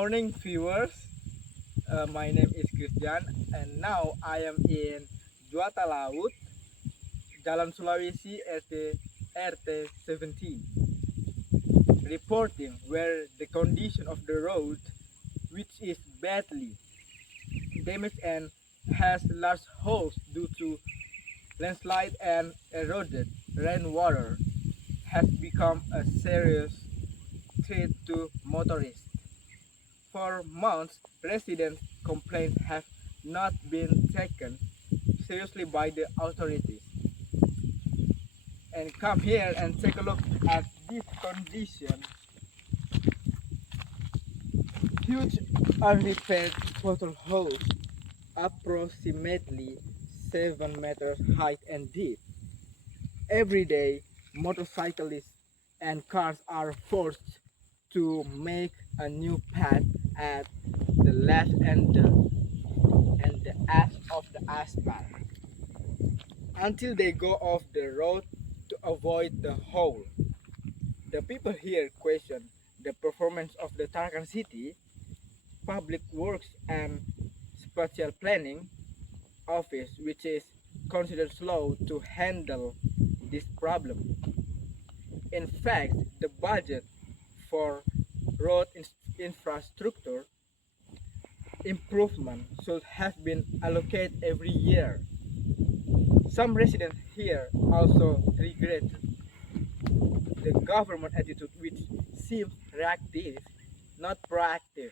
morning, viewers. My name is Christian, and now I am in Juata Laut, Jalan Sulawesi RT 17, reporting where the condition of the road, which is badly damaged and has large holes due to landslide and eroded rainwater, has become a serious threat to motorists. For months, residents' complaints have not been taken seriously by the authorities. And come here and take a look at this condition. Huge unrepaired potholes, approximately 7 meters high and deep. Every day, motorcyclists and cars are forced to make a new path at the left and the edge of the asphalt until they go off the road to avoid the hole. The people here question the performance of the Tarakan City Public Works and Spatial Planning Office, which is considered slow to handle this problem. In fact, the budget for road infrastructure improvement should have been allocated every year. Some residents here also regret the government attitude, which seems reactive, not proactive.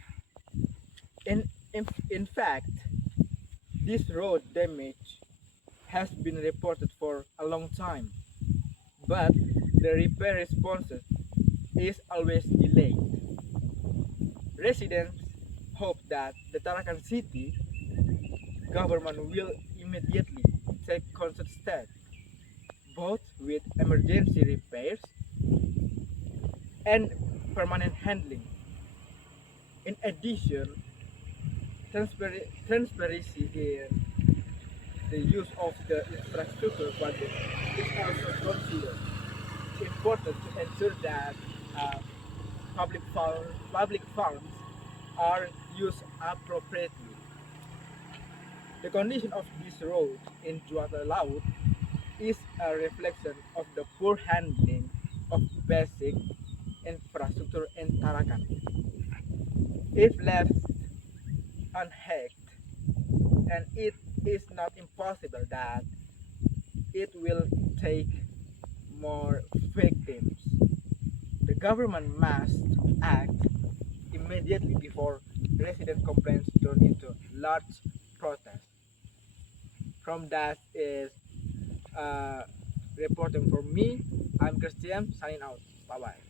In fact, this road damage has been reported for a long time, but the repair response is always delayed. Residents hope that the Tarakan City government will immediately take concrete steps, both with emergency repairs and permanent handling. In addition, transparency in the use of the infrastructure budget is also considered important to ensure that uh, public funds are used appropriately. The condition of this road in Juata Laut is a reflection of the poor handling of basic infrastructure in Tarakan. If left unhacked, and it is not impossible that it will take more victims. The government must act immediately before resident complaints turn into large protests. From that is uh, reporting for me. I'm Christian, signing out. Bye bye.